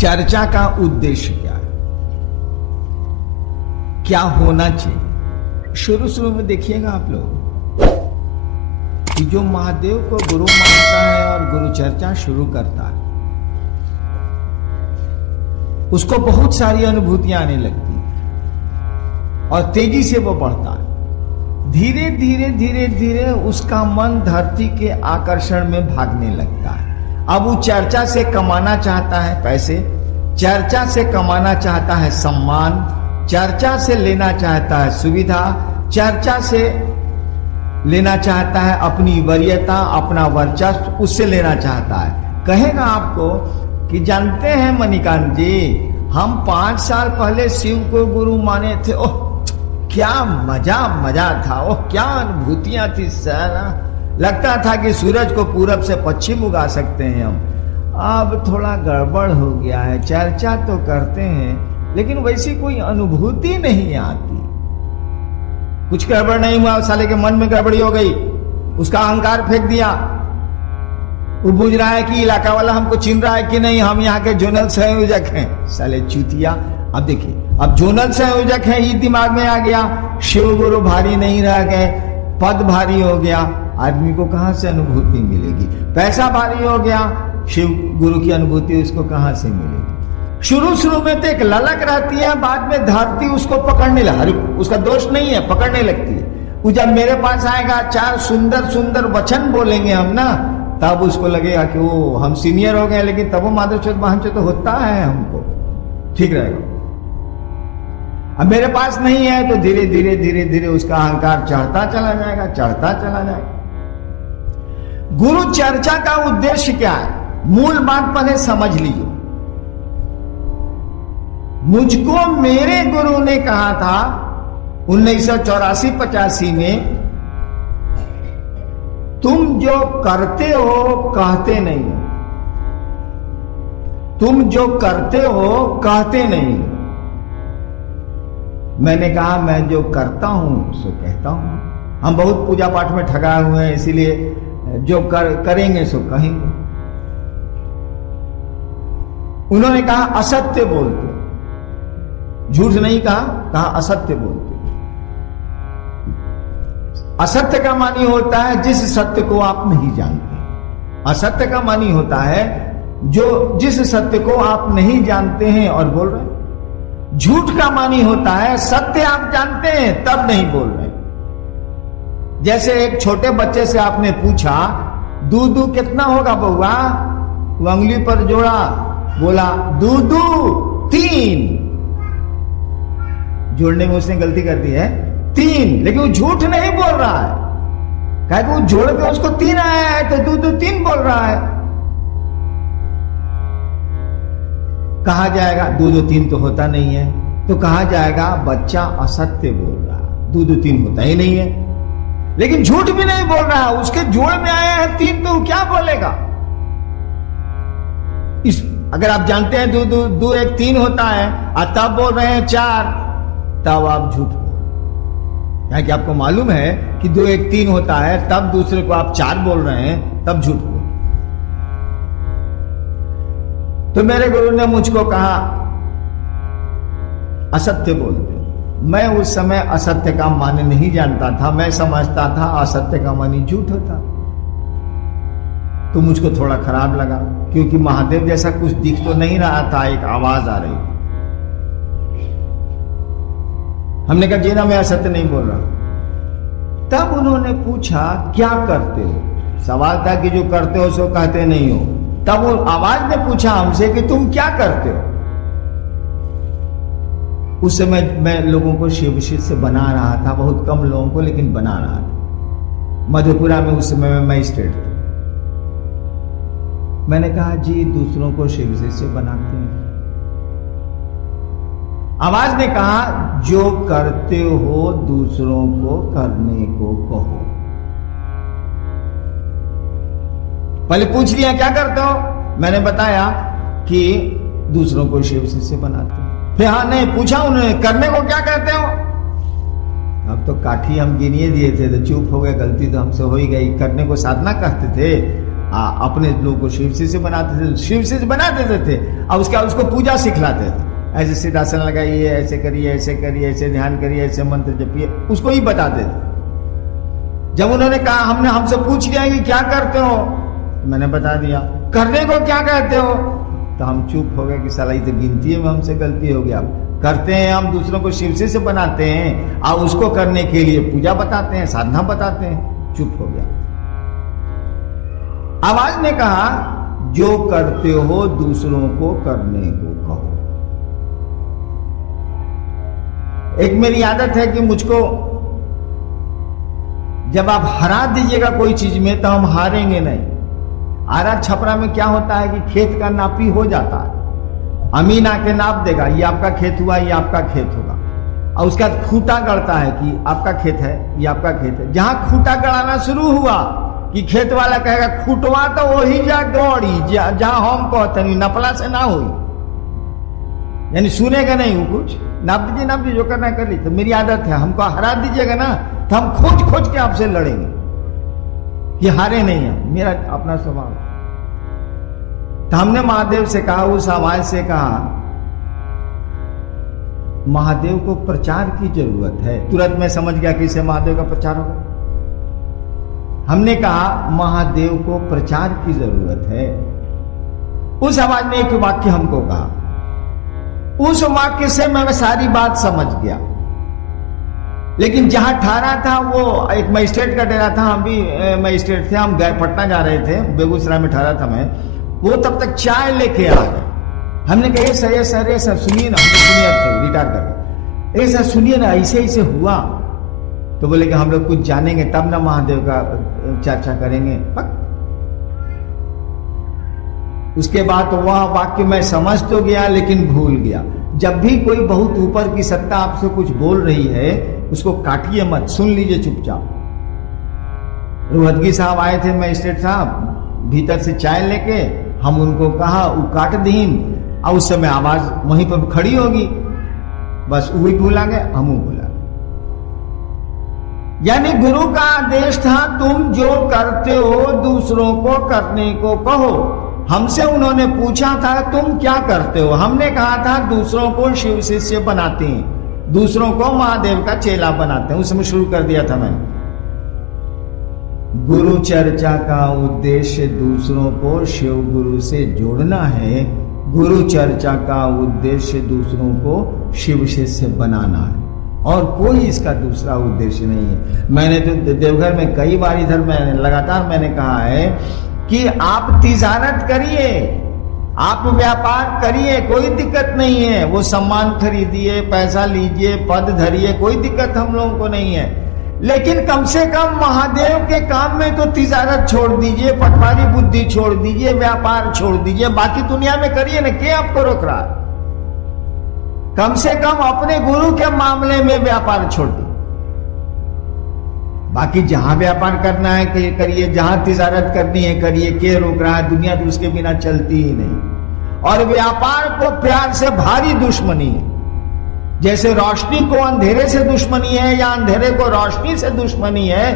चर्चा का उद्देश्य क्या है, क्या होना चाहिए। शुरू शुरू में देखिएगा आप लोग कि जो महादेव को गुरु मानता है और गुरु चर्चा शुरू करता है, उसको बहुत सारी अनुभूतियां आने लगती है और तेजी से वो बढ़ता है। धीरे धीरे धीरे धीरे उसका मन धरती के आकर्षण में भागने लगता है। अब वो चर्चा से कमाना चाहता है पैसे, चर्चा से कमाना चाहता है सम्मान, चर्चा से लेना चाहता है सुविधा, चर्चा से लेना चाहता है अपनी वरीयता, अपना वर्चस्व, उससे लेना चाहता है। कहेगा आपको कि जानते हैं मणिकांत जी, हम 5 साल पहले शिव को गुरु माने थे, ओह क्या मजा था, ओह क्या अनुभूतियां थी साला, लगता था कि सूरज को पूरब से पश्चिम उगा सकते हैं हम। अब थोड़ा गड़बड़ हो गया है, चर्चा तो करते हैं लेकिन वैसी कोई अनुभूति नहीं आती। कुछ गड़बड़ नहीं हुआ, साले के मन में गड़बड़ी हो गई, उसका अहंकार फेंक दिया। वो बुझ रहा है कि इलाका वाला हमको चिन्ह रहा है कि नहीं, हम यहाँ के जोनल संयोजक हैं। साले चूतिया। अब देखिए, अब जोनल संयोजक है ये दिमाग में आ गया, शिव गुरु भारी नहीं रह गए, पद भारी हो गया, आदमी को कहां से अनुभूति मिलेगी। पैसा भारी हो गया, शिव गुरु की अनुभूति उसको कहां से मिलेगी। शुरू शुरू में तो एक ललक रहती है, बाद में धरती उसको पकड़ने लगा, उसका दोष नहीं है, पकड़ने लगती है। वो जब मेरे पास आएगा, 4 सुंदर सुंदर वचन बोलेंगे हम ना, तब उसको लगेगा कि वो हम सीनियर हो गए, लेकिन तब वो माधवचोद महानचोद तो होता है, हमको ठीक रहेगा। अब मेरे पास नहीं है तो धीरे धीरे धीरे धीरे उसका अहंकार चढ़ता चला जाएगा, चढ़ता चला जाएगा। गुरु चर्चा का उद्देश्य क्या है, मूल बात पहले समझ लीजिए। मुझको मेरे गुरु ने कहा था 1984-85 में, तुम जो करते हो कहते नहीं हो, तुम जो करते हो कहते नहीं। मैंने कहा मैं जो करता हूं सो कहता हूं। हम बहुत पूजा पाठ में ठगाए हुए हैं, इसीलिए जो करेंगे सो कहेंगे। उन्होंने कहा असत्य बोलते, झूठ नहीं कहा असत्य बोलते। असत्य का मानी होता है जिस सत्य को आप नहीं जानते। असत्य का मानी होता है जो जिस सत्य को आप नहीं जानते हैं और बोल रहे हैं। झूठ का मानी होता है सत्य आप जानते हैं तब नहीं बोल रहे। जैसे एक छोटे बच्चे से आपने पूछा दूधू कितना होगा बउआ, वो अंगुली पर जोड़ा, बोला दूधू 3। जोड़ने में उसने गलती कर दी है, 3, लेकिन वो झूठ नहीं बोल रहा है। कहे कि वो जोड़ के उसको 3 आया है तो दूधू 3 बोल रहा है। कहा जाएगा दूधू 3 तो होता नहीं है, तो कहा जाएगा बच्चा असत्य बोल रहा है, दूधू 3 होता ही नहीं है। लेकिन झूठ भी नहीं बोल रहा, उसके जोड़ में आया है 3, तो क्या बोलेगा। अगर आप जानते हैं 2 1 3 होता है और तब बोल रहे हैं 4, तब आप झूठ बोल रहे हैं। कि आपको मालूम है कि 2 1 3 होता है, तब दूसरे को आप 4 बोल रहे हैं, तब झूठ बोल। तो मेरे गुरु ने मुझको कहा असत्य बोलते हो। मैं उस समय असत्य का माने नहीं जानता था, मैं समझता था असत्य का मानी झूठ होता। तो मुझको थोड़ा खराब लगा, क्योंकि महादेव जैसा कुछ दिख तो नहीं रहा था, एक आवाज आ रही। हमने कहा जी ना, मैं असत्य नहीं बोल रहा। तब उन्होंने पूछा क्या करते हो। सवाल था कि जो करते हो सो कहते नहीं हो। तब वो आवाज ने पूछा हमसे कि तुम क्या करते हो। उस समय मैं लोगों को शिव शिष्य बना रहा था, बहुत कम लोगों को, लेकिन बना रहा था। मधेपुरा में उस समय मैं मजिस्ट्रेट था। मैंने कहा जी दूसरों को शिव शिष्य बनाते हैं। आवाज ने कहा जो करते हो दूसरों को करने को कहो। पहले पूछ लिया क्या करते हो, मैंने बताया कि दूसरों को शिव शिष्य बनाते हैं। फिर हाँ नहीं पूछा उन्होंने करने को क्या कहते हो। अब तो काठी हम गिनिए दिए थे तो चुप हो गए, गलती तो हमसे हो ही गई। करने को साधना कहते थे, अपने लोगों को शिव शिष्य बनाते थे, शिव शिष्य बना देते थे। अब उसके बाद उसको पूजा सिखलाते थे, ऐसे सिद्धासन लगाइए, ऐसे करिए, ऐसे करिए, ऐसे ध्यान करिए, ऐसे मंत्र जपिए, उसको ही बताते थे। जब उन्होंने कहा, हमसे पूछ लिया कि क्या करते हो, मैंने बता दिया। करने को क्या कहते हो? तो हम चुप हो गए कि साला ये तो गिनती में हमसे गलती हो गया। करते हैं हम, दूसरों को शिव से बनाते हैं और उसको करने के लिए पूजा बताते हैं, साधना बताते हैं। चुप हो गया। आवाज ने कहा, जो करते हो दूसरों को करने को कहो। एक मेरी आदत है कि मुझको जब आप हरा दीजिएगा कोई चीज में तो हम हारेंगे नहीं। आरा छपरा में क्या होता है कि खेत का नापी हो जाता है, अमीन आके नाप देगा, ये आपका खेत हुआ, ये आपका खेत होगा, और उसके बाद खूंटा गड़ता है कि आपका खेत है, ये आपका खेत है। जहां खूंटा गड़ाना शुरू हुआ कि खेत वाला कहेगा खूंटवा तो वही जा गौड़ी जहां हम कहते नहीं, नपला से ना हुई, यानी सुनेगा नहीं वो कुछ। नाप दीजिए, जो करना कर ली। तो मेरी आदत है, हमको हरा दीजिएगा ना तो हम खोज खोज के आपसे लड़ेंगे कि हारे नहीं है, मेरा अपना स्वभाव। तो हमने महादेव से कहा, उस आवाज से कहा, महादेव को प्रचार की जरूरत है। तुरंत मैं समझ गया कि इससे महादेव का प्रचार होगा। हमने कहा महादेव को प्रचार की जरूरत है। उस आवाज ने एक वाक्य हमको कहा, उस वाक्य से मैं सारी बात समझ गया। लेकिन जहां ठहरा था वो एक मजिस्ट्रेट का डेरा था, हम भी मजिस्ट्रेट थे, हम पटना जा रहे थे, बेगूसराय में ठहरा था मैं। वो तब तक चाय लेके आ गए। हमने कहा सर सुनिए ना, हम सीनियर थे, रिटायर कर गए, सर सुनिए ना, ऐसे ऐसे हुआ। तो बोले कि हम लोग कुछ जानेंगे तब ना महादेव का चर्चा करेंगे। उसके बाद तो वह वाक्य मैं समझ तो गया लेकिन भूल गया। जब भी कोई बहुत ऊपर की सत्ता आपसे कुछ बोल रही है, उसको काटिए मत, सुन लीजिए चुपचाप। रोहतगी साहब आए थे, मजिस्ट्रेट साहब, भीतर से चाय लेके, हम उनको कहा वो काट दीन, और उस समय आवाज वहीं पर खड़ी होगी, बस वही भूला गए, हम भूला। यानी गुरु का आदेश था, तुम जो करते हो दूसरों को करने को कहो। हमसे उन्होंने पूछा था तुम क्या करते हो, हमने कहा था दूसरों को शिव शिष्य बनाते हैं, दूसरों को महादेव का चेला बनाते हैं। उसमें शुरू कर दिया था मैंने। गुरु चर्चा का उद्देश्य दूसरों को शिव गुरु से जोड़ना है, गुरु चर्चा का उद्देश्य दूसरों को शिव शिष्य बनाना है, और कोई इसका दूसरा उद्देश्य नहीं है। मैंने तो देवघर में कई बार इधर मैंने लगातार मैंने कहा है कि आप तिजारत करिए, आप व्यापार करिए, कोई दिक्कत नहीं है। वो सम्मान खरीदिए, पैसा लीजिए, पद धरिए, कोई दिक्कत हम लोगों को नहीं है। लेकिन कम से कम महादेव के काम में तो तिजारत छोड़ दीजिए, पटवारी बुद्धि छोड़ दीजिए, व्यापार छोड़ दीजिए, बाकी दुनिया में करिए ना, क्या आपको रोक रहा है? कम से कम अपने गुरु के मामले में व्यापार छोड़ दीजिए। बाकी जहां व्यापार करना है करिए, जहां तिजारत करनी है करिए, के रोक रहा है? दुनिया तो उसके बिना चलती ही नहीं। और व्यापार को प्यार से भारी दुश्मनी है। जैसे रोशनी को अंधेरे से दुश्मनी है या अंधेरे को रोशनी से दुश्मनी है,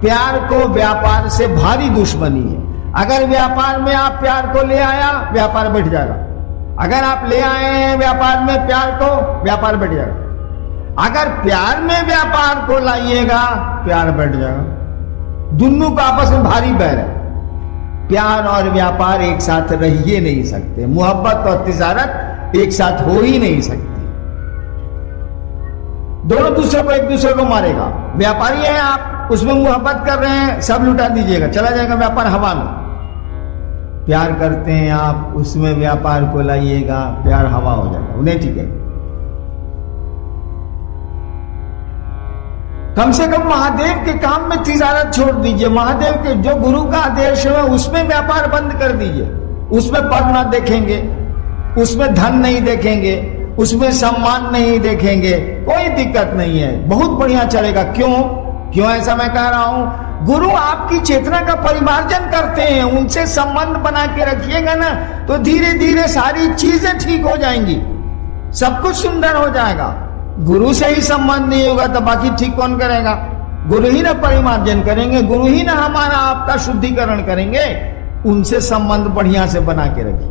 प्यार को व्यापार से भारी दुश्मनी है। अगर व्यापार में आप प्यार को ले आया, व्यापार बैठ जाएगा। अगर आप ले आए हैं व्यापार में प्यार को, व्यापार बैठ जाएगा। अगर प्यार में व्यापार को लाइएगा, प्यार बैठ जाएगा। दोनों का आपस में भारी बैर है। प्यार और व्यापार एक साथ रह ही नहीं सकते, मोहब्बत और तिजारत एक साथ हो ही नहीं सकती। दोनों दूसरे को एक दूसरे को मारेगा। व्यापारी है आप, उसमें मोहब्बत कर रहे हैं, सब लुटा दीजिएगा, चला जाएगा व्यापार हवा में। प्यार करते हैं आप, उसमें व्यापार को लाइएगा, प्यार हवा हो जाएगा, उन्हें ठीक है। कम से कम महादेव के काम में तिजारत छोड़ दीजिए। महादेव के जो गुरु का आदेश है उसमें व्यापार बंद कर दीजिए। उसमें पद ना देखेंगे, उसमें धन नहीं देखेंगे, उसमें सम्मान नहीं देखेंगे, कोई दिक्कत नहीं है, बहुत बढ़िया चलेगा। क्यों ऐसा मैं कह रहा हूं? गुरु आपकी चेतना का परिमार्जन करते हैं, उनसे संबंध बना के रखिएगा ना, तो धीरे धीरे सारी चीजें ठीक हो जाएंगी, सब कुछ सुंदर हो जाएगा। गुरु से ही संबंध नहीं होगा तो बाकी ठीक कौन करेगा? गुरु ही ना परिमार्जन करेंगे, गुरु ही ना हमारा आपका शुद्धिकरण करेंगे, उनसे संबंध बढ़िया से बना के रखिए,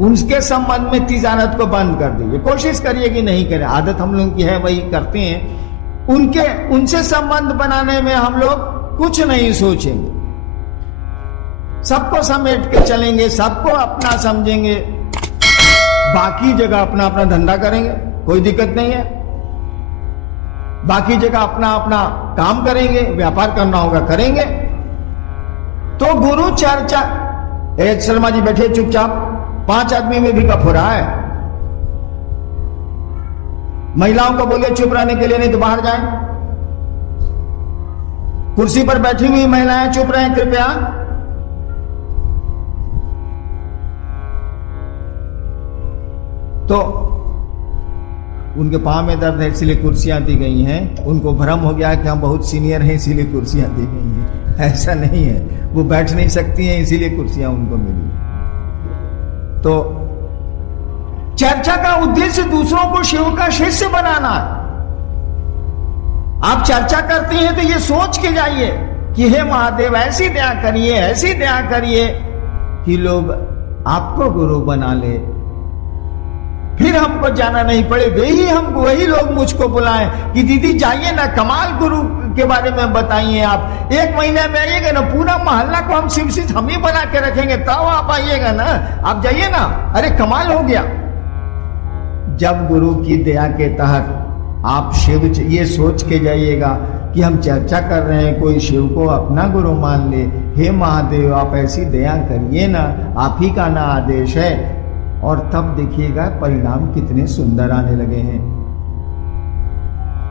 उनके संबंध में तिजारत को बंद कर दीजिए, कोशिश करिए कि नहीं करें, आदत हम लोगों की है वही करते हैं। उनसे संबंध बनाने में हम लोग कुछ नहीं सोचेंगे, सबको समेट के चलेंगे, सबको अपना समझेंगे, बाकी जगह अपना अपना धंधा करेंगे, कोई दिक्कत नहीं है, बाकी जगह अपना अपना काम करेंगे, व्यापार करना होगा करेंगे। तो गुरु चर्चा, शर्मा जी बैठे चुपचाप, 5 आदमी में भी कफ हो रहा है। महिलाओं को बोलिए चुप रहने के लिए, नहीं तो बाहर जाएं। कुर्सी पर बैठी हुई महिलाएं चुप रहें कृपया। तो उनके पांव में दर्द है इसलिए कुर्सियां दी गई हैं, उनको भ्रम हो गया कि हम बहुत सीनियर हैं इसीलिए कुर्सियां दी गई हैं। ऐसा नहीं है, वो बैठ नहीं सकती हैं इसीलिए कुर्सियां उनको मिली। तो चर्चा का उद्देश्य दूसरों को शिव का शिष्य बनाना है। आप चर्चा करती हैं तो ये सोच के जाइए कि हे महादेव ऐसी दया करिए, ऐसी दया करिए कि लोग आपको गुरु बना ले, फिर हमको जाना नहीं पड़े, वही लोग मुझको बुलाएं कि दीदी जाइए ना, कमाल गुरु के बारे में बताइए, आप 1 महीने में आइएगा ना, पूरा मोहल्ला को हम शिव हम ही बना के रखेंगे, तब आप आइएगा ना, आप जाइए ना, अरे कमाल हो गया। जब गुरु की दया के तहत आप शिव ये सोच के जाइएगा कि हम चर्चा कर रहे हैं, कोई शिव को अपना गुरु मान ले, हे महादेव आप ऐसी दया करिए ना, आप ही का ना आदेश है, और तब देखिएगा परिणाम कितने सुंदर आने लगे हैं,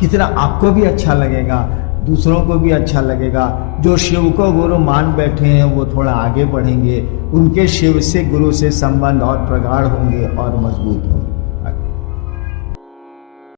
कितना आपको भी अच्छा लगेगा, दूसरों को भी अच्छा लगेगा। जो शिव को गुरु मान बैठे हैं वो थोड़ा आगे बढ़ेंगे, उनके शिव से गुरु से संबंध और प्रगाढ़ होंगे और मजबूत होंगे।